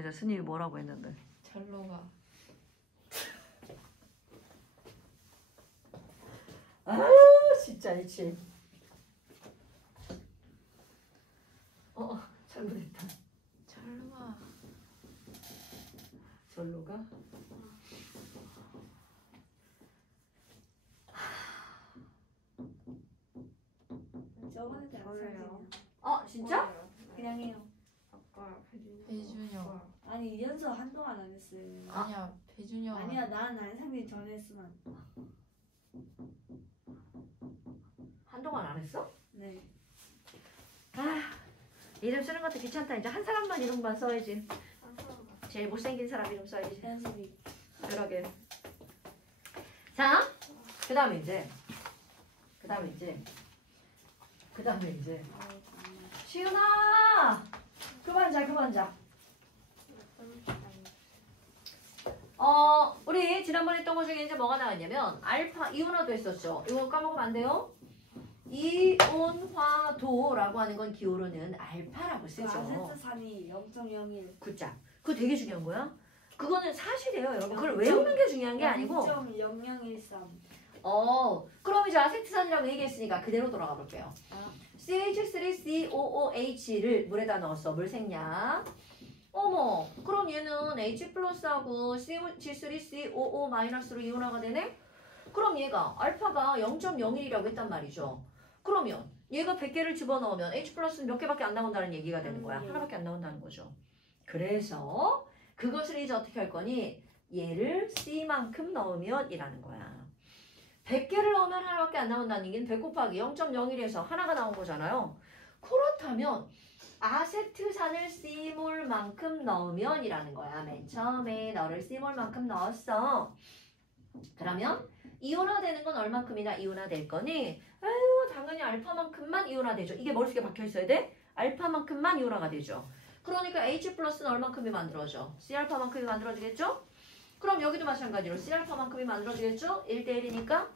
그래서 스님이 뭐라고 했는데? 절로가. 아 진짜 이치. 잘못했다. 절로가. 절로가? 저번에 잘해요. 진짜? 그냥 해요. 아까 배준영. 아니 이연서 한동안 안 했어요. 아니야 배준영. 아니야 난 안상민 전에 했으면. 한동안 안 했어? 네. 이름 쓰는 것도 귀찮다. 이제 한 사람만 이름만 써야지. 제일 못생긴 사람 이름 써야지. 현수이. 그러게. 자, 그 다음에 이제 시은아 그만 자. 우리 지난번에 했던 것 중에 이제 뭐가 나왔냐면 알파 이온화도 했었죠. 이거 까먹으면 안 돼요. 이온화도라고 하는 건 기호로는 알파라고 쓰죠. 아세트산이 0.01. 굿자. 그거 되게 중요한 거야. 그거는 사실이에요, 여러분. 그걸 외우는 게 중요한 게 아니고. 0.0013. 그럼 이제 아세트산이라고 얘기했으니까 그대로 돌아가 볼게요. 아. CH3COOH를 물에다 넣었어. 물생략. 어머, 그럼 얘는 H 플러스하고 CH3COO 마이너스로 이온화가 되네? 그럼 얘가 알파가 0.01이라고 했단 말이죠. 그러면 얘가 100개를 집어넣으면 H 플러스는 몇 개밖에 안 나온다는 얘기가 되는 거야. 하나밖에 안 나온다는 거죠. 그래서 그것을 이제 어떻게 할 거니? 얘를 C만큼 넣으면 이라는 거야. 100개를 넣으면 하나밖에 안 나온다는 얘기는 100 곱하기 0.01에서 하나가 나온 거잖아요. 그렇다면 아세트산을 C몰만큼 넣으면 이라는 거야. 맨 처음에 너를 C몰만큼 넣었어. 그러면 이온화되는 건 얼만큼이나 이온화될 거니? 아유 당연히 알파만큼만 이온화되죠. 이게 머릿속에 박혀있어야 돼? 알파만큼만 이온화가 되죠. 그러니까 H 플러스는 얼만큼이 만들어져? C알파만큼이 만들어지겠죠? 그럼 여기도 마찬가지로 C알파만큼이 만들어지겠죠? 1대1이니까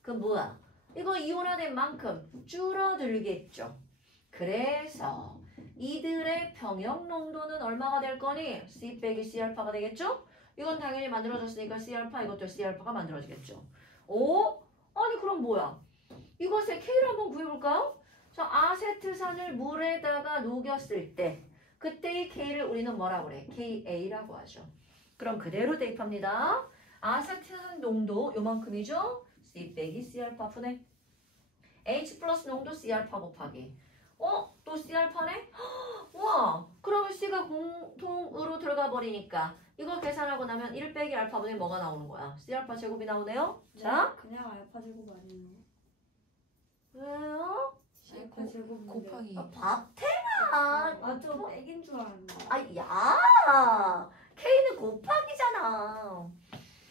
그럼 뭐야? 이거 이온화된 만큼 줄어들겠죠. 그래서 이들의 평형 농도는 얼마가 될 거니? C 빼기 C알파가 되겠죠? 이건 당연히 만들어졌으니까 C알파 이것도 C알파가 만들어지겠죠. 아니 그럼 뭐야? 이것의 K를 한번 구해볼까요? 자, 아세트산을 물에다가 녹였을 때 그때의 K를 우리는 뭐라고 그래? KA라고 하죠. 그럼 그대로 대입합니다. 아세트산 농도 요만큼이죠? C 빼기 C알파 분의 H 플러스 농도 C알파 곱하기 또 C알파네? 와 그러면 C가 공통으로 들어가 버리니까 이거 계산하고 나면 1 빼기 알파분의 뭐가 나오는 거야? C알파 제곱이 나오네요. 네, 자 그냥 알파 제곱 아니에요. 왜요? 알파 제곱 곱하기. 밥탱아 좀 빼긴 줄 알았는데. 야 K는 곱하기잖아.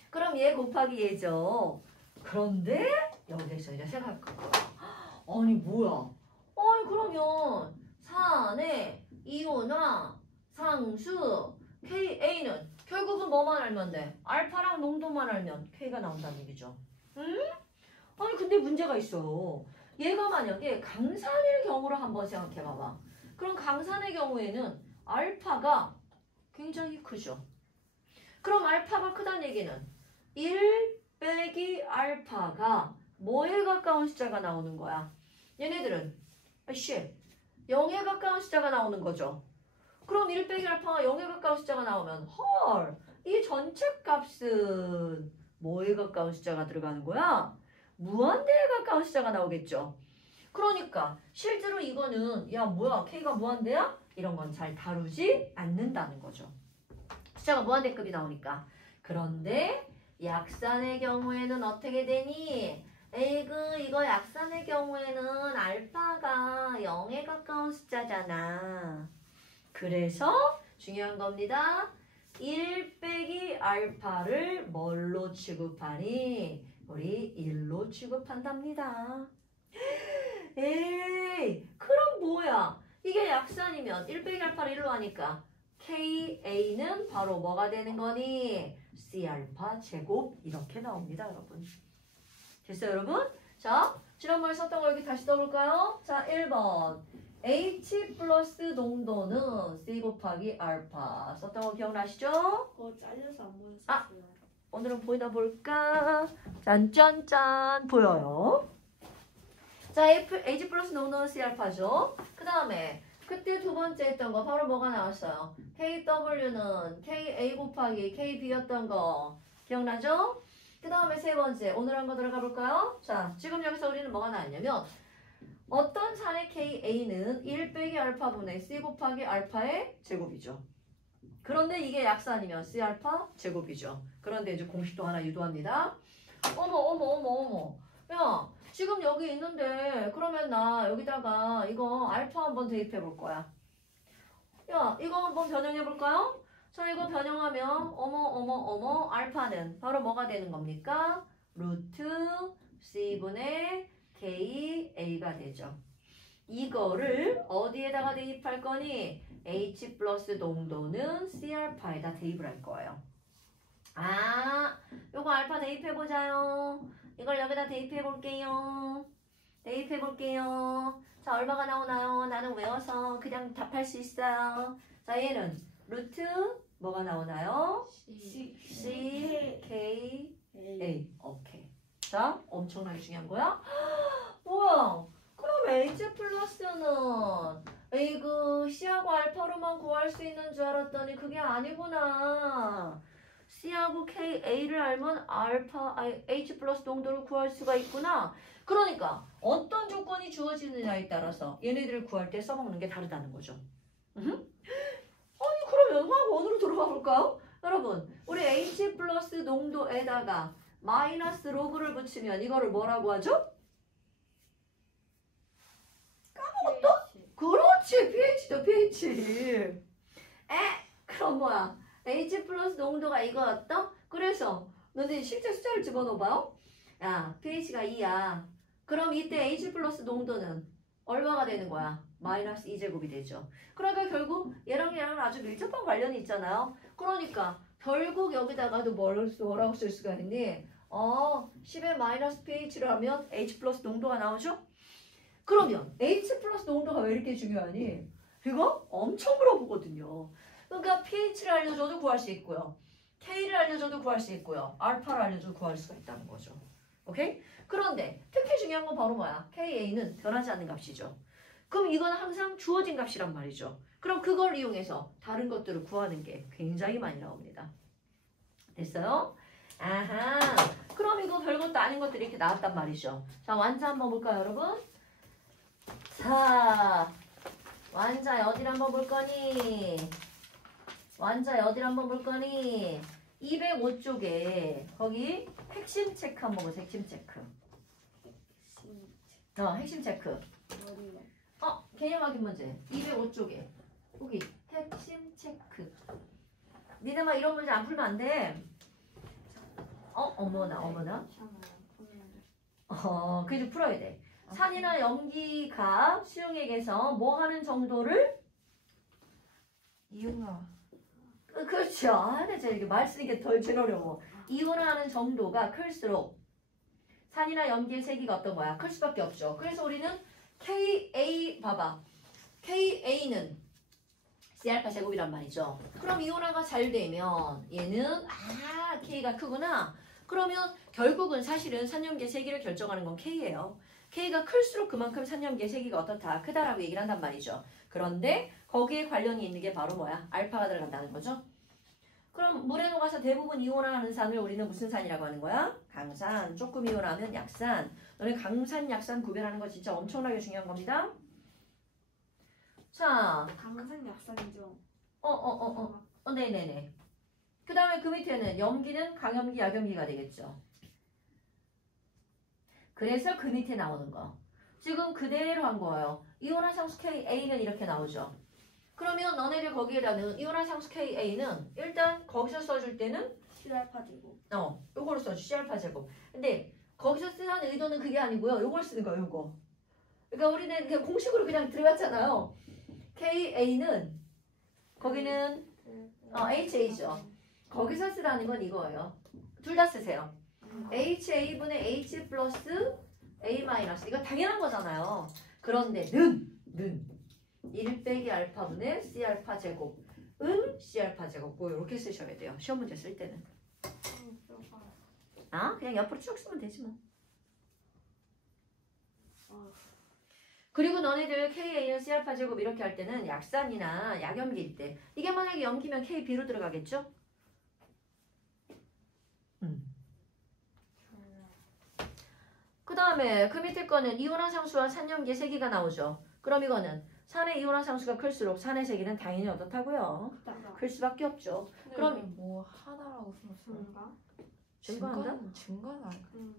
그럼 얘 곱하기 얘죠. 그런데 여기서 이제 생각할 거야. 아니 뭐야? 아니 그러면 산의 이온화 상수 KA는 결국은 뭐만 알면 돼? 알파랑 농도만 알면 K가 나온다는 얘기죠. 응? 아니 근데 문제가 있어. 얘가 만약에 강산일 경우를 한번 생각해 봐봐. 그럼 강산의 경우에는 알파가 굉장히 크죠. 그럼 알파가 크다는 얘기는 1 빼기 알파가 뭐에 가까운 숫자가 나오는 거야? 얘네들은 0에 가까운 숫자가 나오는 거죠. 그럼 1 빼기 알파가 0에 가까운 숫자가 나오면 이 전체 값은 뭐에 가까운 숫자가 들어가는 거야? 무한대에 가까운 숫자가 나오겠죠. 그러니까 실제로 이거는 야 뭐야 K가 무한대야? 이런 건 잘 다루지 않는다는 거죠. 숫자가 무한대급이 나오니까. 그런데 약산의 경우에는 어떻게 되니? 에이그 이거 약산의 경우에는 알파가 0에 가까운 숫자잖아. 그래서 중요한 겁니다. 1 빼기 알파를 뭘로 취급하니? 우리 1로 취급한답니다. 에이 그럼 뭐야? 이게 약산이면 1 빼기 알파를 1로 하니까 KA는 바로 뭐가 되는 거니? C알파 제곱 이렇게 나옵니다 여러분. 됐어요 여러분? 자 지난번에 썼던 거 여기 다시 써볼까요? 자 1번 H 플러스 농도는 C 곱하기 알파 썼던 거 기억나시죠? 잘려서 안 보였어요. 아! 오늘은 보이나 볼까? 짠짠짠 보여요. 자, H 플러스 농도는 C 알파죠. 그 다음에 그때 두 번째 했던 거 바로 뭐가 나왔어요? KW는 KA 곱하기 KB였던 거 기억나죠? 그 다음에 세 번째 오늘 한 거 들어가 볼까요? 자, 지금 여기서 우리는 뭐가 나왔냐면 어떤 산의 KA는 1 빼기 알파분의 C 곱하기 알파의 제곱이죠. 그런데 이게 약산이면 C 알파 제곱이죠. 그런데 이제 공식도 하나 유도합니다. 어머. 야, 지금 여기 있는데 그러면 나 여기다가 이거 알파 한번 대입해 볼 거야. 야, 이거 한번 변형해 볼까요? 자, 이거 변형하면 어머 알파는 바로 뭐가 되는 겁니까? 루트 C분의 KA가 되죠. 이거를 어디에다가 대입할 거니? H 플러스 농도는 C알파에다 대입을 할 거예요. 아, 요거 알파 대입해보자요. 이걸 여기다 대입해볼게요. 자, 얼마가 나오나요? 나는 외워서 그냥 답할 수 있어요. 자, 얘는 루트 뭐가 나오나요? C. C, K, A. 오케이. 자, 엄청나게 중요한 거야. 뭐야? 그럼 H 플러스는 그 C하고 알파로만 구할 수 있는 줄 알았더니 그게 아니구나. C하고 KA를 알면 H 플러스 농도를 구할 수가 있구나. 그러니까 어떤 조건이 주어지느냐에 따라서 얘네들을 구할 때 써먹는 게 다르다는 거죠. 아니 그러면 화학 원으로 돌아가 볼까요? 여러분 우리 H 플러스 농도에다가 마이너스 로그를 붙이면 이거를 뭐라고 하죠? 그렇지, pH죠, pH. 그럼 뭐야? H 플러스 농도가 이거였다? 그래서 너네 실제 숫자를 집어넣어봐요. 야, pH가 2야. 그럼 이때 H 플러스 농도는 얼마가 되는 거야? 마이너스 2제곱이 되죠. 그러니까 결국 얘랑 얘랑은 아주 밀접한 관련이 있잖아요. 그러니까 결국 여기다가도 뭐라고 쓸 수가 있니? 10의 마이너스 pH를 하면 H 플러스 농도가 나오죠? 그러면 H 플러스 농도가 왜 이렇게 중요하니? 이거 엄청 물어보거든요. 그러니까 pH를 알려줘도 구할 수 있고요. K를 알려줘도 구할 수 있고요. 알파를 알려줘도 구할 수가 있다는 거죠. 오케이? 그런데 특히 중요한 건 바로 뭐야? KA는 변하지 않는 값이죠. 그럼 이건 항상 주어진 값이란 말이죠. 그럼 그걸 이용해서 다른 것들을 구하는 게 굉장히 많이 나옵니다. 됐어요? 아하. 그럼 이거 별것도 아닌 것들이 이렇게 나왔단 말이죠. 자, 완자 한번 볼까요, 여러분? 자, 완자에 어디를 한번 볼 거니? 205쪽에 거기 핵심 체크 한번 보세요. 핵심 체크. 핵심 체크. 개념 확인 문제. 205쪽에 거기 핵심 체크. 니네만 이런 문제 안 풀면 안 돼. 어머나. 그래도 풀어야 돼. 산이나 염기가 수용액에서 뭐 하는 정도를? 이응아. 그렇죠. 제가 이렇게 말 쓰는 게 덜 제일 어려워. 이온화하는 정도가 클수록 산이나 염기의 세기가 어떤 거야? 클 수밖에 없죠. 그래서 우리는 KA 봐봐. KA는 C알파 제곱이란 말이죠. 그럼 이온화가 잘 되면 얘는 K가 크구나. 그러면 결국은 사실은 산염기의 세기를 결정하는 건 K예요. K가 클수록 그만큼 산염기의 세기가 어떻다? 크다라고 얘기를 한단 말이죠. 그런데 거기에 관련이 있는 게 바로 뭐야? 알파가 들어간다는 거죠. 그럼 물에 녹아서 대부분 이온화하는 산을 우리는 무슨 산이라고 하는 거야? 강산. 조금 이온화하면 약산. 너네 강산, 약산 구별하는 거 진짜 엄청나게 중요한 겁니다. 자. 강산 약산이죠. 네네네. 그 다음에 그 밑에는 염기는 강염기, 약염기가 되겠죠. 그래서 그 밑에 나오는 거. 지금 그대로 한 거예요. 이온화상수 KA는 이렇게 나오죠. 그러면 너네들 거기에다는 이온화상수 KA는 일단 거기서 써줄 때는 C알파 제곱. 요거를 써줘. C알파 제곱. 근데 거기서 쓰는 의도는 그게 아니고요. 요걸 쓰는 거예요. 요거. 그러니까 우리는 그냥 공식으로 그냥 들어갔잖아요. KA는 거기는 HA죠. 거기서 쓰라는 건 이거예요. 둘 다 쓰세요. HA분의 H 플러스 A 마이너스. 이거 당연한 거잖아요. 그런데 는 1 빼기 알파분의 C알파 제곱 C알파 제곱 뭐 이렇게 쓰셔야 돼요. 시험 문제 쓸 때는. 아 그냥 옆으로 쭉 쓰면 되지 뭐. 그리고 너네들 KA는 C알파 제곱 이렇게 할 때는 약산이나 약염기일 때 이게 만약에 염기면 KB로 들어가겠죠? 그 다음에 그 밑에 거는 이온화 상수와 산염기 세기가 나오죠. 그럼 이거는 산의 이온화 상수가 클수록 산의 세기는 당연히 어떻다고요? 클 수밖에 없죠. 그럼- 그럼 뭐 하나라고 썼어요. 증가한다? 증가나.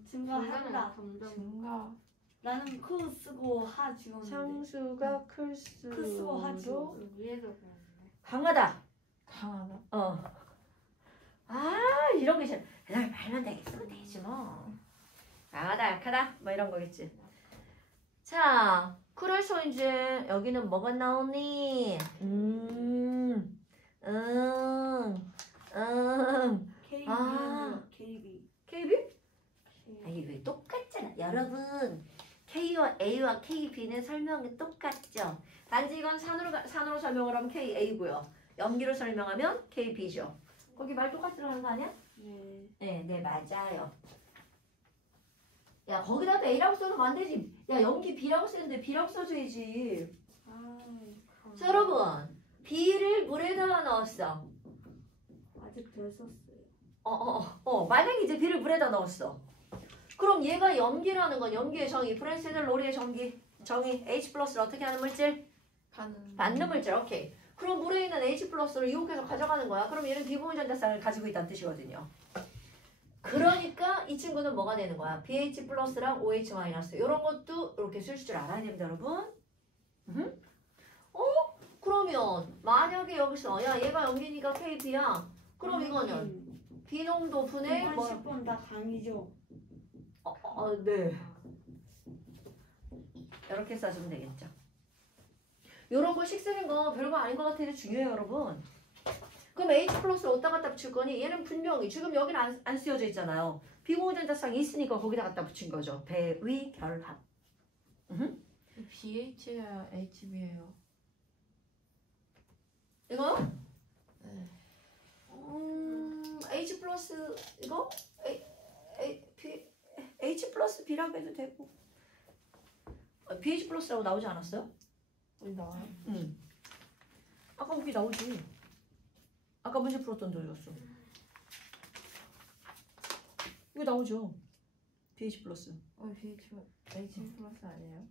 증가한다. 증가. 나는 크 쓰고 하 지웠는데. 상수가 크 쓰고 하 클수록 지웠어. 위에서 보는데. 강하다. 강하다. 아 이런 게 싫어. 그냥 말만 되게 쓰면 되지 뭐. 강하다 약하다 뭐 이런 거겠지. 자 그래서 이제 여기는 뭐가 나오니? KB 아. KB. KB? 아니 왜 똑같잖아 여러분. K와 A와 KB는 설명이 똑같죠. 단지 이건 산으로 설명을 하면 KA고요. 염기로 설명하면 KB죠. 거기 말 똑같이 들어가는 거 아니야? 네. 네 맞아요. 야 거기다가 A라고 써놓으면 안 되지. 야 염기 B라고 쓰는데 B라고 써줘야지. 자 여러분 B를 물에다가 넣었어. 아직 덜 썼어요. 만약에 이제 B를 물에다 넣었어. 그럼 얘가 염기라는 건 염기의 정의, 프렌시들 로리의 정의 H 플러스를 어떻게 하는 물질? 받는 물질. 오케이. 그럼 물에 있는 H 플러스를 이용해서 가져가는 거야. 그럼 얘는 비공유전자쌍을 가지고 있다는 뜻이거든요. 그러니까 이 친구는 뭐가 되는 거야? BH 플러스랑 OH 마이너스 이런 것도 이렇게 쓸 줄 알아야 됩니다, 여러분. 그러면 만약에 여기서 야 얘가 염기니까 KB야. 그럼 이거는 비농도 분의 10번 다 강이죠. 네. 이렇게 써주면 되겠죠. 요런 거식 쓰는 거 별거 아닌 것 같은데 중요해요, 여러분. 그럼 H 플러스를 어디다 갖다 붙일 거니? 얘는 분명히 지금 여기는 안 쓰여져 있잖아요. 비공유전자쌍이 있으니까 거기다 갖다 붙인 거죠. 배위 결합. BH야 HB예요. 이거? 네. H 플러스 이거? H 플러스 B라고 해도 되고. BH 플러스라고 나오지 않았어요? 어디 나와요? 아까 거기 나오지. 아까 문제 풀었던 데였어. 이거 나오죠. BH 플러스. H 플러스 아니에요?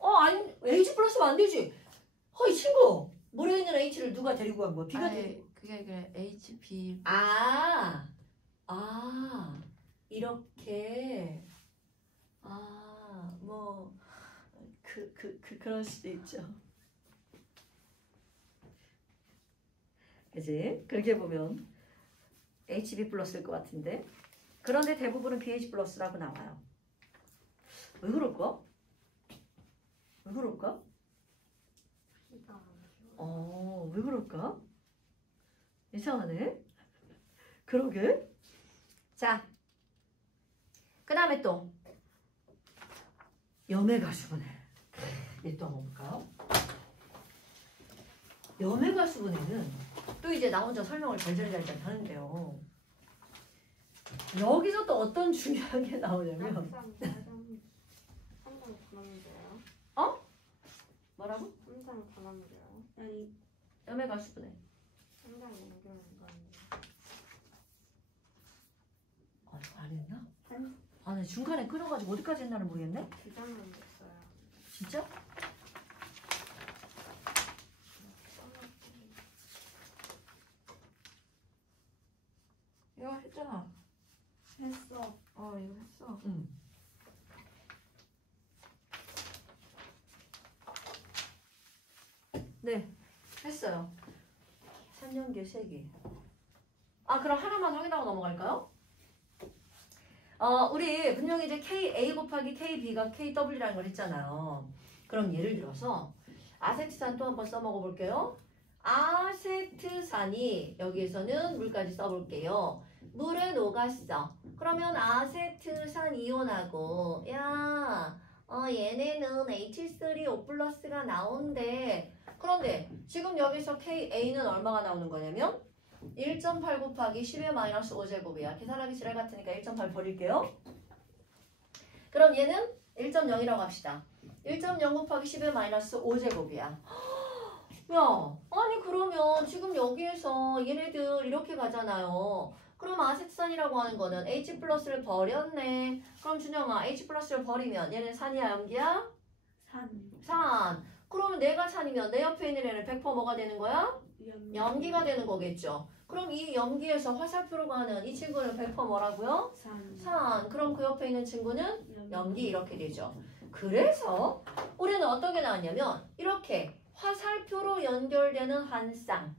아니 H 플러스면 안 되지. 이 친구. 물에 있는 H를 누가 데리고 간 거야? B가 데리고. 그게 HB. 이렇게. 뭐 그럴 수도 있죠. 그지? 그렇게 보면 HB 플러스일 것 같은데. 그런데 대부분은 BH 플러스라고 나와요. 왜 그럴까? 왜 그럴까? 왜 그럴까? 이상하네. 그러게. 자, 그 다음에 또 염해가수분해. 얘 또 한번 볼까요? 염해가수분해는 또 이제 나 혼자 설명을 잘잘 하는데요. 여기서 또 어떤 중요한 게 나오냐면 항상 반환돼요. 뭐라고? 항상 반환돼요. 아니 염해가수분해. 항상 연결된 건데. 이거 안 했나? 한 나 중간에 끊어가지고 어디까지 했나를 모르겠네? 주장만 됐어요. 진짜? 이거 했잖아. 했어. 이거 했어. 응. 네, 했어요. 3년계 3개. 그럼 하나만 확인하고 넘어갈까요? 우리 분명히 이제 KA 곱하기 KB가 KW라는 걸 했잖아요. 그럼 예를 들어서 아세트산 또 한번 써먹어 볼게요. 아세트산이 여기에서는 물까지 써볼게요. 물에 녹았어. 그러면 아세트산 이온하고 얘네는 H3O+가 나온대. 그런데 지금 여기서 KA는 얼마가 나오는 거냐면 1.8 곱하기 10의 마이너스 5제곱이야. 계산하기 지랄 같으니까 1.8 버릴게요. 그럼 얘는 1.0이라고 합시다. 1.0 곱하기 10의 마이너스 5제곱이야. 야, 아니 그러면 지금 여기에서 얘네들 이렇게 가잖아요. 그럼 아세트산이라고 하는 거는 H 플러스를 버렸네. 그럼 준영아, H 플러스를 버리면 얘는 산이야, 염기야? 산. 그러면 내가 산이면 내 옆에 있는 애는 100% 뭐가 되는 거야? 염기가 되는 거겠죠. 그럼 이 염기에서 화살표로 가는 이 친구는 100% 뭐라고요? 산. 그럼 그 옆에 있는 친구는 염기 이렇게 되죠. 그래서 우리는 어떻게 나왔냐면 이렇게 화살표로 연결되는 한 쌍.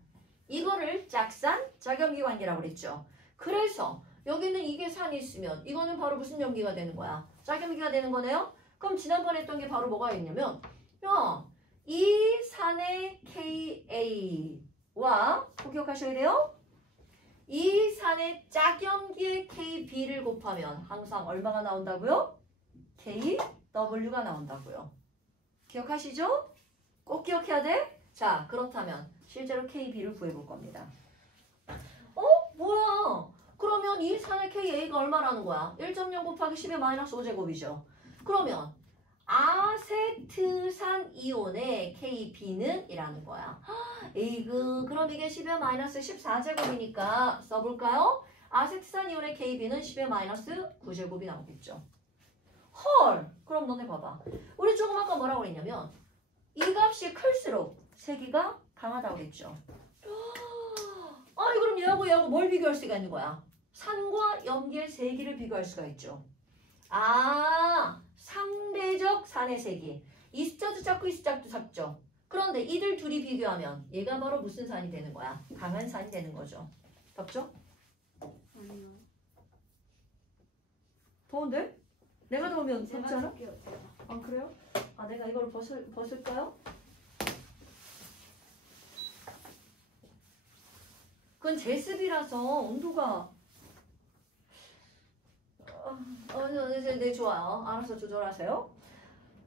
이거를 짝산, 짝염기 관계라고 그랬죠. 그래서 여기는 이게 산이 있으면 이거는 바로 무슨 염기가 되는 거야? 짝염기가 되는 거네요. 그럼 지난번에 했던 게 바로 뭐가 있냐면 야, 이 산의 KA와 기억하셔야 돼요. 이 산의 짝염기의 KB를 곱하면 항상 얼마가 나온다고요? KW가 나온다고요. 기억하시죠? 꼭 기억해야 돼? 자, 그렇다면 실제로 KB를 구해볼 겁니다. 뭐야? 그러면 이 산의 KA가 얼마라는 거야? 1.0 곱하기 10의 마이너스 5제곱이죠. 그러면 아세트산 이온의 KB는 이라는 거야. 에이그, 그럼 이게 10의 마이너스 14제곱이니까 써볼까요? 아세트산 이온의 KB는 10의 마이너스 9제곱이 나오겠죠. 헐! 그럼 너네 봐봐. 우리 조금 아까 뭐라고 그랬냐면 이 값이 클수록 세기가 강하다고 그랬죠. 아니 그럼 얘하고 뭘 비교할 수가 있는 거야? 산과 염기의 세기를 비교할 수가 있죠. 아, 상대적 산의 세기. 이 숫자도 작고 이 숫자도 작죠. 그런데 이들 둘이 비교하면 얘가 바로 무슨 산이 되는 거야? 강한 산이 되는 거죠. 덥죠? 아니요. 더운데? 내가 더우면 제가 덥지 않아? 줄게요, 제가. 아 그래요? 아 내가 이걸 벗을까요? 그건 제습이라서 온도가 네 좋아요. 알아서 조절하세요.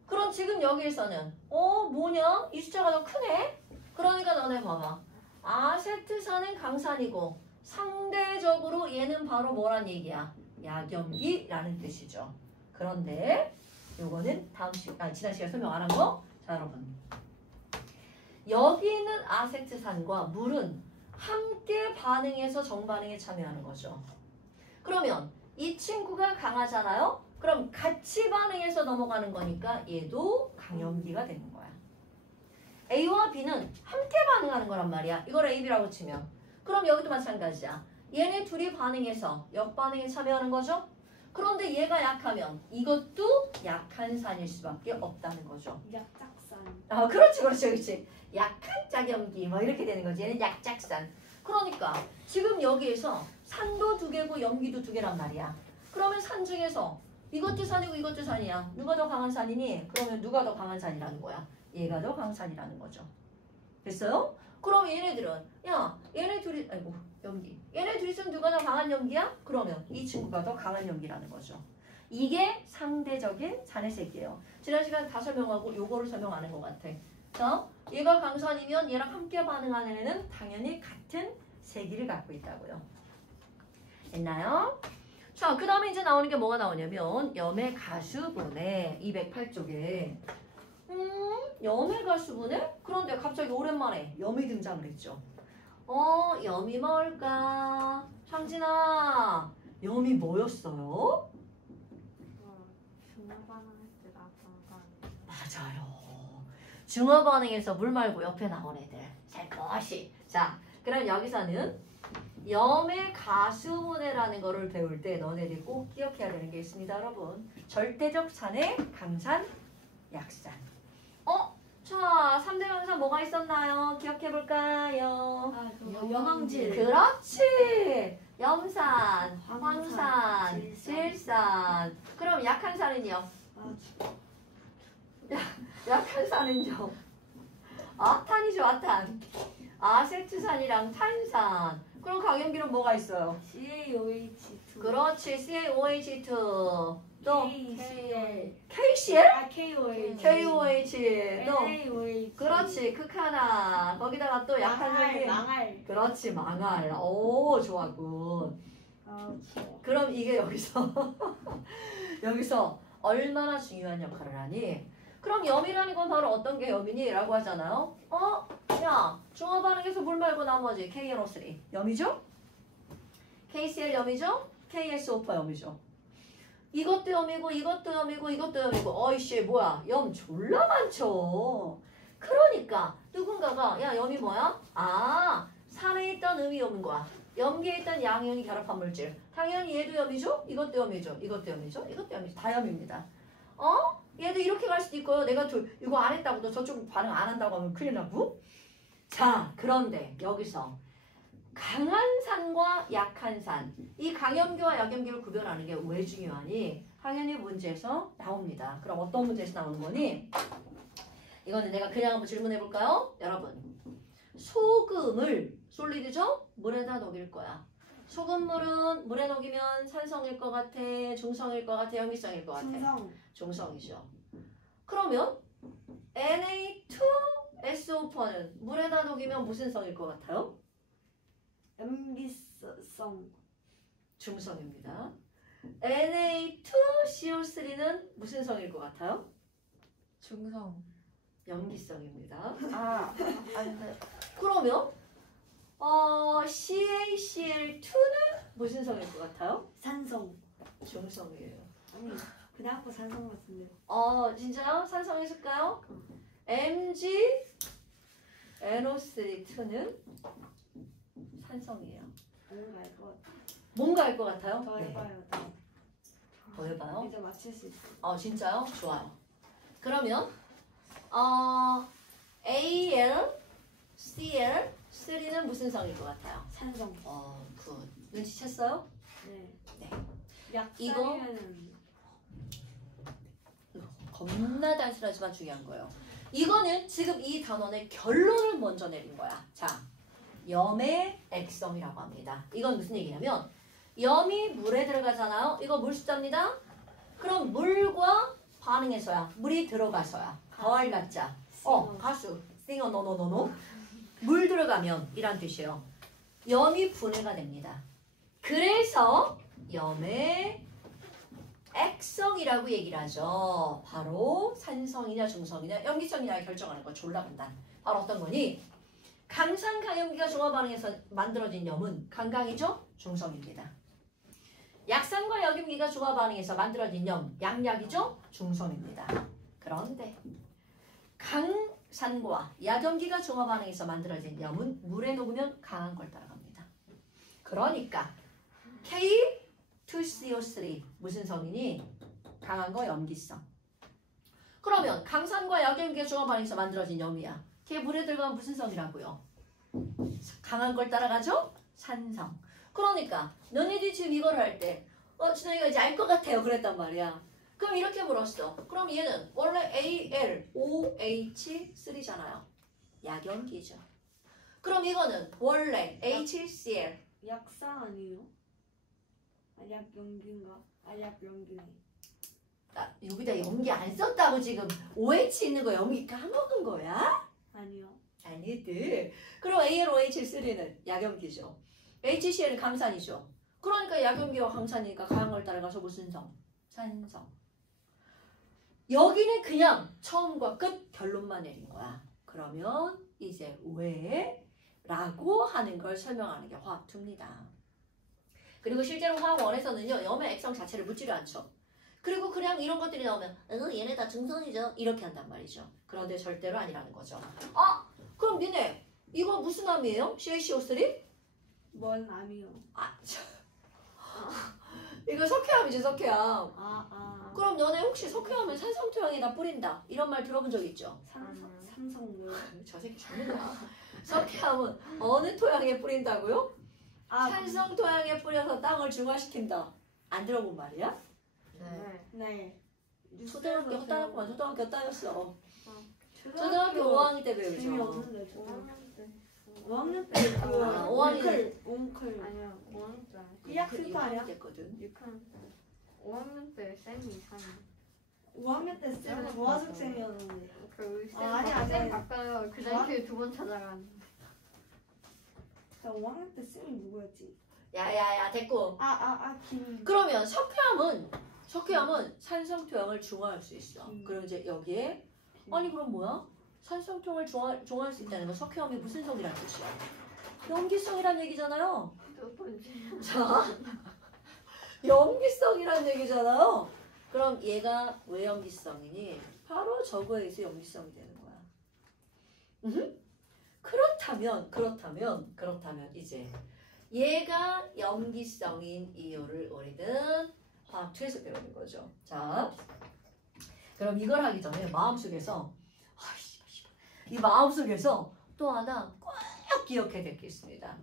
그럼 지금 여기에서는 뭐냐? 이 숫자가 더 크네? 그러니까 너네 봐봐. 아세트산은 강산이고 상대적으로 얘는 바로 뭐란 얘기야? 약염기라는 뜻이죠. 그런데 요거는 지난 시간에 설명 안 한 거? 자 여러분, 여기 있는 아세트산과 물은 함께 반응해서 정반응에 참여하는 거죠. 그러면 이 친구가 강하잖아요? 그럼 같이 반응해서 넘어가는 거니까 얘도 강염기가 되는 거야. A와 B는 함께 반응하는 거란 말이야. 이걸 A, B라고 치면. 그럼 여기도 마찬가지야. 얘네 둘이 반응해서 역반응에 참여하는 거죠. 그런데 얘가 약하면 이것도 약한 산일 수밖에 없다는 거죠. 약작산. 아, 그렇지. 약한 짝염기 뭐 이렇게 되는 거지. 얘는 약작산. 그러니까 지금 여기에서 산도 두 개고 염기도 두 개란 말이야. 그러면 산 중에서 이것도 산이고 이것도 산이야. 누가 더 강한 산이니? 그러면 누가 더 강한 산이라는 거야? 얘가 더 강한 산이라는 거죠. 됐어요? 그럼 얘네들은 얘네 둘이 염기. 얘네 둘이 있으면 누가 더 강한 염기야? 그러면 이 친구가 더 강한 염기라는 거죠. 이게 상대적인 산의 세기예요. 지난 시간 다 설명하고 요거를 설명 안 한 것 같아. 자, 얘가 강산이면 얘랑 함께 반응하는 애는 당연히 같은 세기를 갖고 있다고요. 됐나요? 자, 그 다음에 이제 나오는 게 뭐가 나오냐면 염의 가수분해 208쪽에 염의 가수분해? 그런데 갑자기 오랜만에 염이 등장을 했죠. 염이 뭘까? 상진아, 염이 뭐였어요? 중화반응할 때 나타난 거 아니에요? 맞아요. 중화 반응에서 물 말고 옆에 나온 애들 살포시. 자, 그럼 여기서는 염의 가수분해라는 거를 배울 때 너네들이 꼭 기억해야 되는 게 있습니다, 여러분. 절대적 산의 강산, 약산. 자, 3대 강산 뭐가 있었나요? 기억해 볼까요? 영왕질. 그렇지. 염산, 황산, 황산, 질산. 그럼 약한 산은요? 약한 산은요? 아탄이죠, 아탄. 아세트산이랑 탄산. 그럼 강염기는 뭐가 있어요? CaOH2. 그렇지, CaOH2. 또 KCL. KCL? 아 KOH. KOH 또 NaOH. 그렇지 극하나 거기다가 또 약한 망할 점이 망할. 그렇지 망할 오 좋아 굿 아 좋아. 그럼 이게 여기서 여기서 얼마나 중요한 역할을 하니? 그럼 염이라는 건 바로 어떤 게 염이니? 라고 하잖아요. 야 중화 반응에서 물 말고 나머지 KNO3 염이죠? KCl 염이죠? KSO4 염이죠? 이것도 염이고 이것도 염이고 이것도 염이고 어이씨 뭐야 염 졸라 많죠. 그러니까 누군가가 야 염이 뭐야? 아 산에 있던 음이 염인 거야. 염기에 있던 양이온이 결합한 물질. 당연히 얘도 염이죠? 이것도 염이죠? 이것도 염이죠? 이것도 염이죠? 다 염입니다. 얘도 이렇게 갈 수도 있고요. 내가 이거 안 했다고도 저쪽 반응 안 한다고 하면 큰일 나고. 자 그런데 여기서 강한 산과 약한 산. 이 강염기와 약염기를 구별하는 게 왜 중요하니? 당연히 문제에서 나옵니다. 그럼 어떤 문제에서 나오는 거니? 이거는 내가 그냥 한번 질문해 볼까요? 여러분. 소금을 솔리드죠? 물에다 녹일 거야. 소금물은 물에 녹이면 산성일 것 같아? 중성일 것 같아? 염기성일 것 같아? 충성. 중성이죠. 그러면 Na2SO4는 물에다 녹이면 무슨 성일 것 같아요? 염기성. 중성입니다. Na2CO3는 무슨 성일 것 같아요? 중성. 염기성입니다. 아, 안 돼. 그러면 CaCl2는 무슨 성일 것 같아요? 산성. 중성이에요. 아니 그냥 아까 산성 같은데. 진짜요? 산성했을까요? MgNO3,2는 산성이에요. 뭔가 알 것 같아. 뭔가 알 것 같아요? 더 해봐요. 더 해봐요. 이제 맞출 수 있어. 진짜요? 좋아요. 그러면 AlCl3는 무슨 성일 것 같아요? 산성. 굿. 눈치챘어요? 네. 네. 약산이면은 겁나 단순하지만 중요한 거예요. 이거는 지금 이 단원의 결론을 먼저 내린 거야. 자, 염의 액성이라고 합니다. 이건 무슨 얘기냐면 염이 물에 들어가잖아요. 이거 물 숫자입니다. 그럼 물과 반응해서야 물이 들어가서야 더할 가짜. 가수. 싱어 노노노노. 물 들어가면 이란 뜻이에요. 염이 분해가 됩니다. 그래서 염의 액성이라고 얘기를 하죠. 바로 산성이냐 중성이냐 염기성이냐 결정하는 거 졸라 간단. 바로 어떤 거니? 강산 강염기가 종합 반응해서 만들어진 염은 강강이죠? 중성입니다. 약산과 약염기가 종합 반응해서 만들어진 염 양약이죠? 중성입니다. 그런데 강산과 약염기가 종합 반응해서 만들어진 염은 물에 녹으면 강한 걸 따라갑니다. 그러니까 K2CO3 무슨 성이니? 강한 거 염기성. 그러면 강산과 약염기가 종합 반응해서 만들어진 염이야. 걔 물에 들어가면 무슨 성이라고요? 강한 걸 따라가죠? 산성. 그러니까 너네들이 지금 이걸 할 때 진영이가 이제 알 것 같아요 그랬단 말이야. 그럼 이렇게 물었어. 그럼 얘는 원래 AlOH3잖아요. 약염기죠. 그럼 이거는 원래 HCl 약산 아니에요? 약염기인가? 약염기네. 여기다 염기 안 썼다고 지금 OH 있는 거 염기 까먹은 거야? 아니요. 아니들. 그럼 AlOH3는 약염기죠. HCl은 강산이죠. 그러니까 약염기와 강산이니까 강한 걸 따라가서 무슨 성? 산성. 여기는 그냥 처음과 끝 결론만 내린 거야. 그러면 이제 왜? 라고 하는 걸 설명하는 게 화학2입니다. 그리고 실제로 화학원에서는요. 염의 액성 자체를 묻지를 않죠. 그리고 그냥 이런 것들이 나오면 얘네 다 중성이죠. 이렇게 한단 말이죠. 그런데 절대로 아니라는 거죠. 그럼 니네 이거 무슨 암이에요? CaCO3? 뭔 암이요? 이거 석회암이지 석회암. 그럼 그럼 너네 혹시 석회암을 산성토양에다 뿌린다 이런 말 들어본 적 있죠? 삼성 뭐요? 저 새끼 죽는다. 석회암은 어느 토양에 뿌린다고요? 산성토양에 뿌려서 땅을 중화시킨다. 안 들어본 말이야? 네. 네. 초등학교 헛다녔구만. 초등학교 헛다녔어. 초등학교 초등학교 5학년 때 배우죠. 재미없는데 고학년 때. 5학년 때 그 5학년 옹클 아니야 5학년 때. 이학 필터 아니야? 됐거든. 6학년 때. 5학년 때 쌤이 이상해. 5학년 때 쌤은 모아숙생이었는데. 그 쌤, 아니, 아니, 쌤 아니. 바꿔요. 그 자리에 2번 찾아간. 5학년 때 쌤이 누구였지? 야야야 됐고. 김. 그러면 석회암은 산성토양을 중화할 수 있어. 그럼 이제 여기에 아니 그럼 뭐야? 산성토양을 중화할 수 있다는 건 석회암이 무슨 성이란 뜻이야? 염기성이란 얘기잖아요. 두 번째. 자, 염기성이란 얘기잖아요. 그럼 얘가 왜 염기성이니? 바로 저거에 의해서 염기성이 되는 거야. 그렇다면 이제 얘가 염기성인 이유를 우리는 화학 최소 배우는 거죠. 자, 그럼 이걸 하기 전에 마음속에서 이 마음속에서 또 하나 꼭 기억해야 될 게 있습니다.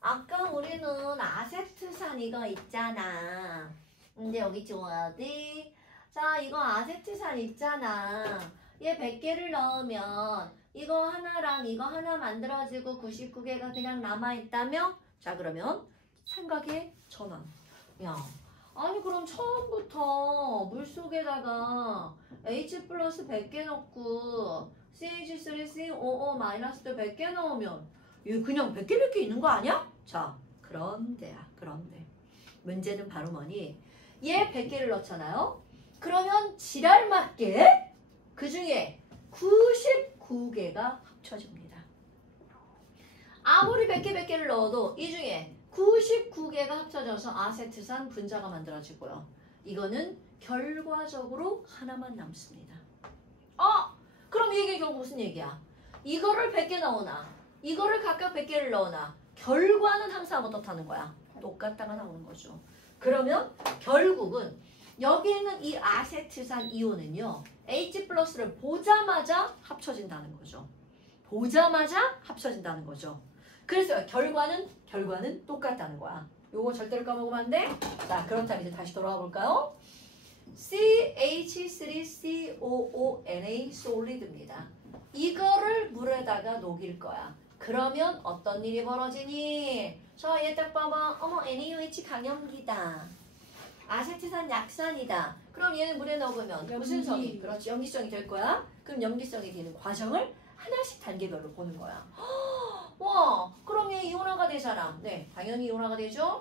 아까 우리는 아세트산 이거 있잖아. 근데 여기 줘야 돼. 자, 이거 아세트산 있잖아. 얘 100개를 넣으면 이거 하나랑 이거 하나 만들어지고 99개가 그냥 남아있다며? 자, 그러면 생각의 전환. 야, 아니 그럼 처음부터 물속에다가 H 플러스 100개 넣고 CH3COO 마이너스도 100개 넣으면 이거 그냥 100개 있는 거 아니야? 자, 그런데 문제는 바로 뭐니? 얘 100개를 넣잖아요? 그러면 지랄맞게 그 중에 99개가 합쳐집니다. 아무리 100개를 넣어도 이 중에 99개가 합쳐져서 아세트산 분자가 만들어지고요. 이거는 결과적으로 하나만 남습니다. 그럼 이게 결국 무슨 얘기야? 이거를 100개 넣으나 이거를 각각 100개를 넣으나 결과는 항상 어떻다는 거야? 똑같다가 나오는 거죠. 그러면 결국은 여기 있는 이 아세트산 이온은요. H 플러스를 보자마자 합쳐진다는 거죠. 그래서 결과는 똑같다는 거야. 요거 절대로 까먹으면 안 돼. 자, 그렇다면 이제 다시 돌아와 볼까요? CH3COONA 솔리드입니다. 이거를 물에다가 녹일 거야. 그러면 어떤 일이 벌어지니? 자, 얘 딱 봐봐. 어머, NaOH 강염기다. 아세트산 약산이다. 그럼 얘는 물에 넣으면 무슨 성이? 그렇지, 염기성이 될 거야. 그럼 염기성이 되는 과정을 하나씩 단계별로 보는 거야. 와, 그럼 얘 이온화가 되잖아. 네, 당연히 이온화가 되죠.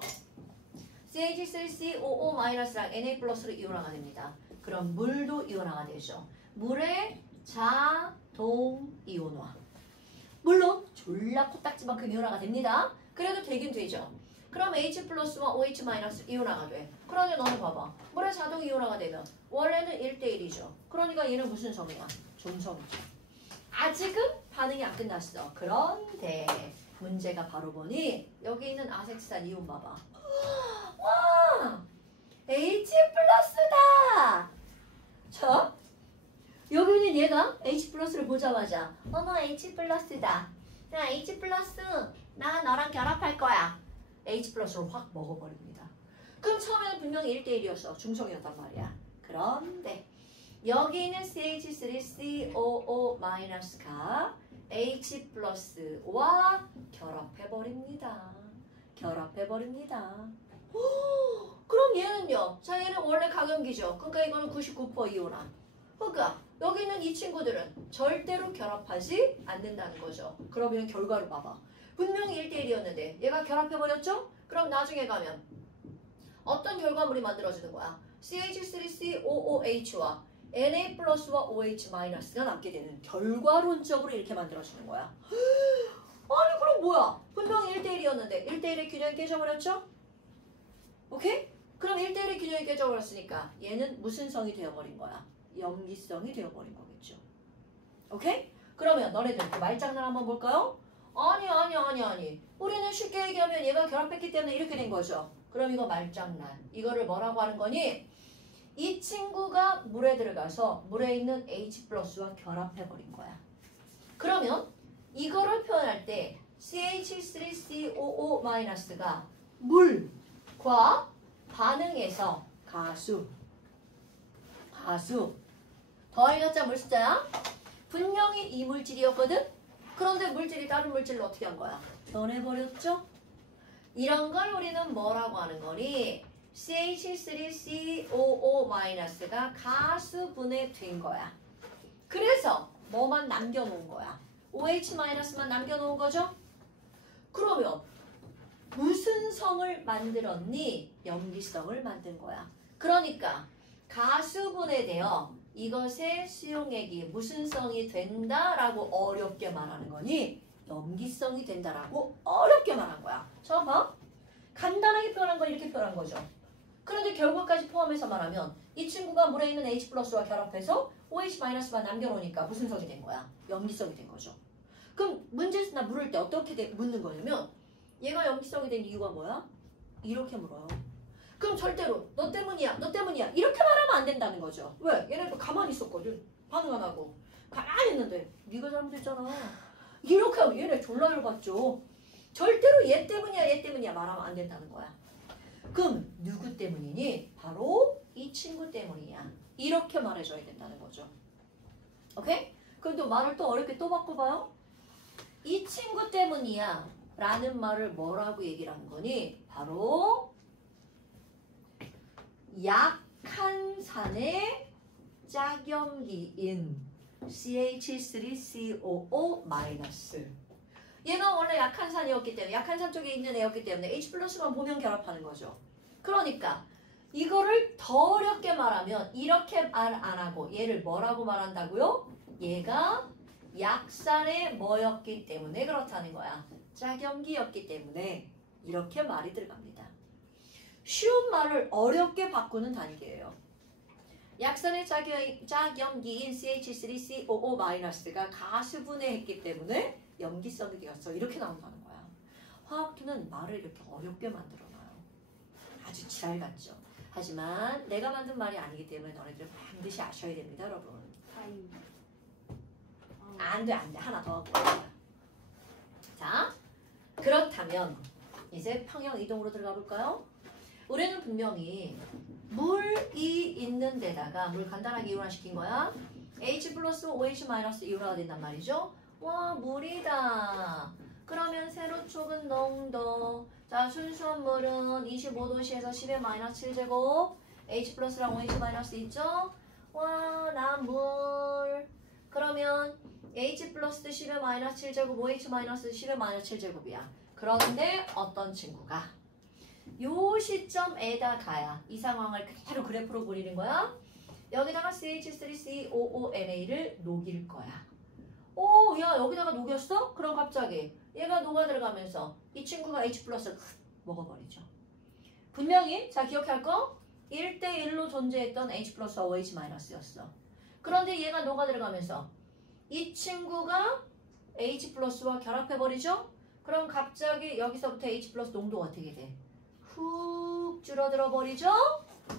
CH3COO-랑 Na+로 이온화가 됩니다. 그럼 물도 이온화가 되죠. 물의 자동 이온화. 물론 졸라 코딱지만큼 이온화가 됩니다. 그래도 되긴 되죠. 그럼 H+와 OH- 이온화가 돼. 그러니 너는 봐봐. 물의 자동 이온화가 되면 원래는 1대1이죠. 그러니까 얘는 무슨 성이야? 중성이죠. 아직은 반응이 안 끝났어. 그런데 문제가 바로 보니 여기 있는 아세트산 이온 봐봐. 와! H+다! 자, 여기 있는 얘가 H+를 보자마자 어머 H+다. 자, H+, 나 너랑 결합할 거야. H+를 확 먹어버립니다. 그럼 처음에는 분명히 1대1이었어. 중성이었단 말이야. 그런데 여기 있는 CH3COO-가 H+와 결합해버립니다. 그럼 얘는요? 자, 얘는 원래 강염기죠. 그러니까 이거는 99% 이온화. 그러니까 여기 있는 이 친구들은 절대로 결합하지 않는다는 거죠. 그러면 결과를 봐봐. 분명히 1대1이었는데 얘가 결합해버렸죠? 그럼 나중에 가면 어떤 결과물이 만들어지는 거야? CH3COOH와 Na+와 OH-가 남게 되는 결과론적으로 이렇게 만들어지는 거야. 아니 그럼 뭐야? 분명히 1대1이었는데 1대1의 균형이 깨져버렸죠? 오케이? 그럼 1대1의 균형이 깨져버렸으니까 얘는 무슨 성이 되어버린 거야? 염기성이 되어버린 거겠죠. 오케이? 그러면 너네들 그 말장난 한번 볼까요? 아니. 우리는 쉽게 얘기하면 얘가 결합했기 때문에 이렇게 된 거죠. 그럼 이거 말장난. 이거를 뭐라고 하는 거니? 이 친구가 물에 들어가서 물에 있는 H+와 결합해버린 거야. 그러면 이거를 표현할 때 CH3COO-가 물과 반응해서 가수 더하기 가짜 물 숫자야. 분명히 이 물질이었거든. 그런데 물질이 다른 물질로 어떻게 한 거야? 변해버렸죠? 이런 걸 우리는 뭐라고 하는 거니? CH3COO-가 가수분해 된 거야. 그래서 뭐만 남겨놓은 거야? OH-만 남겨놓은 거죠? 그러면 무슨 성을 만들었니? 염기성을 만든 거야. 그러니까 가수분해되어 이것의 수용액이 무슨 성이 된다라고 어렵게 말하는 거니? 염기성이 된다라고 어렵게 말한 거야. 자, 봐. 간단하게 표현한 건 이렇게 표현한 거죠. 그런데 결과까지 포함해서 말하면 이 친구가 물에 있는 H+와 결합해서 OH-만 남겨놓으니까 무슨 성이 된 거야? 염기성이 된 거죠. 그럼 문제에서 나 물을 때 어떻게 묻는 거냐면 얘가 염기성이 된 이유가 뭐야? 이렇게 물어요. 그럼 절대로 너 때문이야 이렇게 말하면 안 된다는 거죠. 왜? 얘네도 가만히 있었거든. 반응 안 하고 가만히 있는데 네가 잘못했잖아. 이렇게 하면 얘네 졸라 열받죠. 절대로 얘 때문이야 말하면 안 된다는 거야. 그럼 누구 때문이니? 바로 이 친구 때문이야. 이렇게 말해줘야 된다는 거죠. 오케이? 그럼 또 말을 또 어렵게 또 바꿔봐요. 이 친구 때문이야 라는 말을 뭐라고 얘기를 하는 거니? 바로 약한 산의 짝염기인 CH3COO-. 얘가 원래 약한 산이었기 때문에 약한 산 쪽에 있는 애였기 때문에 H+만 보면 결합하는 거죠. 그러니까 이거를 더 어렵게 말하면 이렇게 말 안 하고 얘를 뭐라고 말한다고요? 얘가 약산의 뭐였기 때문에 그렇다는 거야. 짝염기였기 때문에 이렇게 말이 들어갑니다. 쉬운 말을 어렵게 바꾸는 단계예요. 약산의 짝염기인 CH3COO-가 가수분해했기 때문에 염기성이 되었어. 이렇게 나온다는 거야. 화학투는 말을 이렇게 어렵게 만들어놔요. 아주 지랄 같죠. 하지만 내가 만든 말이 아니기 때문에 너네들은 반드시 아셔야 됩니다, 여러분. 안 돼. 하나 더 하고. 자, 그렇다면 이제 평형 이동으로 들어가 볼까요? 우리는 분명히 물이 있는 데다가 물 간단하게 이온화시킨 거야. H 플러스 OH 마이너스 이온화가 된단 말이죠. 와, 물이다. 그러면 세로촉은 농도. 자, 순수한 물은 25도씨에서 10의 마이너스 7제곱. H 플러스랑 OH 마이너스 있죠? 와, 나 물. 그러면 H 플러스 10의 마이너스 7제곱, OH 마이너스 10의 마이너스 7제곱이야. 그런데 어떤 친구가 요 시점에다가야 이 상황을 그대로 그래프로 그리는 거야. 여기다가 CH3COONA를 녹일 거야. 오, 야, 여기다가 녹였어? 그럼 갑자기 얘가 녹아 들어가면서 이 친구가 H 플러스를 먹어버리죠. 분명히 자 기억할 거 1대1로 존재했던 H 플러스와 OH 마이너스였어. 그런데 얘가 녹아 들어가면서 이 친구가 H 플러스와 결합해버리죠? 그럼 갑자기 여기서부터 H 플러스 농도가 어떻게 돼? 훅 줄어들어 버리죠?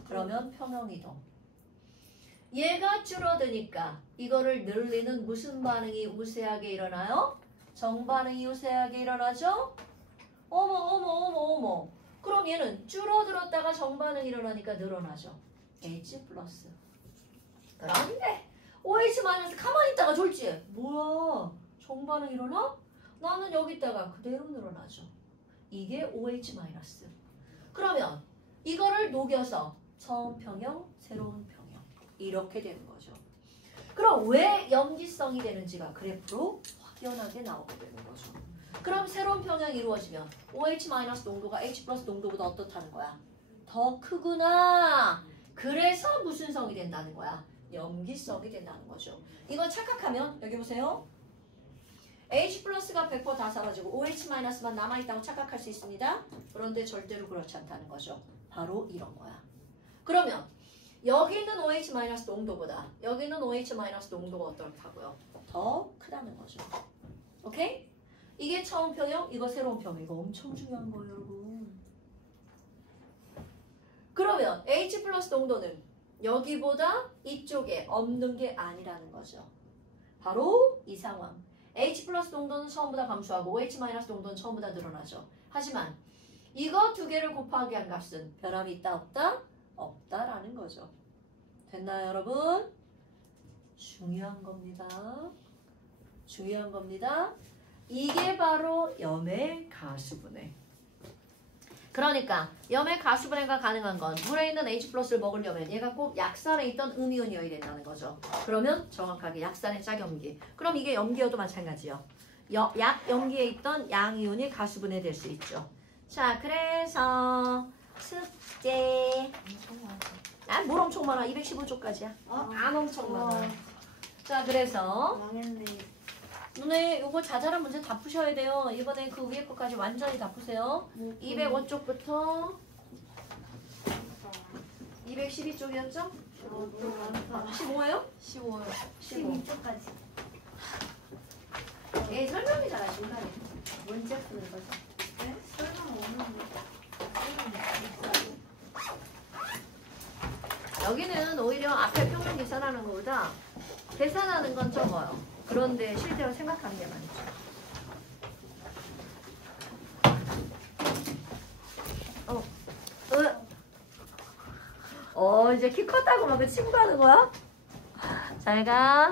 그러면 평형이동. 얘가 줄어드니까 이거를 늘리는 무슨 반응이 우세하게 일어나요? 정반응이 우세하게 일어나죠? 어머. 그럼 얘는 줄어들었다가 정반응이 일어나니까 늘어나죠. H 플러스. 그런데 OH 마이너스 가만히 있다가 졸지. 뭐야? 정반응 일어나? 나는 여기다가 그대로 늘어나죠. 이게 OH 마이너스. 그러면 이거를 녹여서 처음 평형, 새로운 평형 이렇게 되는 거죠. 그럼 왜 염기성이 되는지가 그래프로 확연하게 나오게 되는 거죠. 그럼 새로운 평형이 이루어지면 OH 마이너스 농도가 H 플러스 농도보다 어떻다는 거야? 더 크구나. 그래서 무슨 성이 된다는 거야? 염기성이 된다는 거죠. 이거 착각하면 여기 보세요. H 플러스가 100% 다 사라지고 OH 마이너스만 남아있다고 착각할 수 있습니다. 그런데 절대로 그렇지 않다는 거죠. 바로 이런 거야. 그러면 여기 있는 OH 마이너스 농도보다 여기 있는 OH 마이너스 농도가 어떻다고요? 더 크다는 거죠. 오케이? 이게 처음 평형, 이거 새로운 평형. 이거 엄청 중요한 거예요, 여러분. 그러면 H 플러스 농도는 여기보다 이쪽에 없는 게 아니라는 거죠. 바로 이 상황. H 플러스 농도는 처음보다 감소하고 OH 마이너스 농도는 처음보다 늘어나죠. 하지만 이거 두 개를 곱하기 한 값은 변함이 있다 없다? 없다라는 거죠. 됐나요, 여러분? 중요한 겁니다. 이게 바로 염의 가수분해. 그러니까 염의 가수분해가 가능한 건 물에 있는 H 플러스를 먹으려면 얘가 꼭 약산에 있던 음이온이어야 된다는 거죠. 그러면 정확하게 약산의 짝염기. 그럼 이게 염기여도 마찬가지요. 약 염기에 있던 양이온이 가수분해될 수 있죠. 자, 그래서 숙제. 뭘 엄청 많아? 215쪽까지야. 안 엄청 많아. 자, 그래서 망했네. 너네 요거 자잘한 문제 다 푸셔야 돼요. 이번에 그 위에 거까지 완전히 다 푸세요. 205쪽부터 212쪽이었죠? 15예요? 15요. 12쪽까지. 예, 설명이 잘하신다. 문제 푸는 거죠. 네? 설마 없는데. 여기는 오히려 앞에 평면 계산하는 것보다 계산하는 건 적어요. 그런데 실제로 생각하는 게 많죠. 이제 키 컸다고 막 그 친구 하는 거야? 잘 가.